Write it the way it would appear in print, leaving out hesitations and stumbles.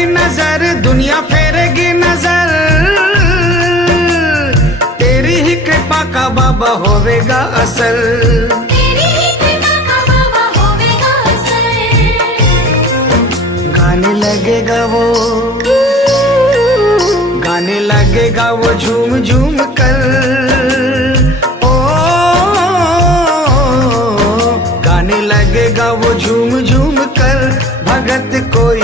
जाएगी नजर, दुनिया फेरेगी नजर, तेरी ही कृपा का बाबा होवेगा असर। तेरी ही कृपा का बाबा होवेगा असर। गाने लगेगा वो, गाने लगेगा वो झूम झूम कर, ओ गाने लगेगा वो झूम झूम कर, भगत कोई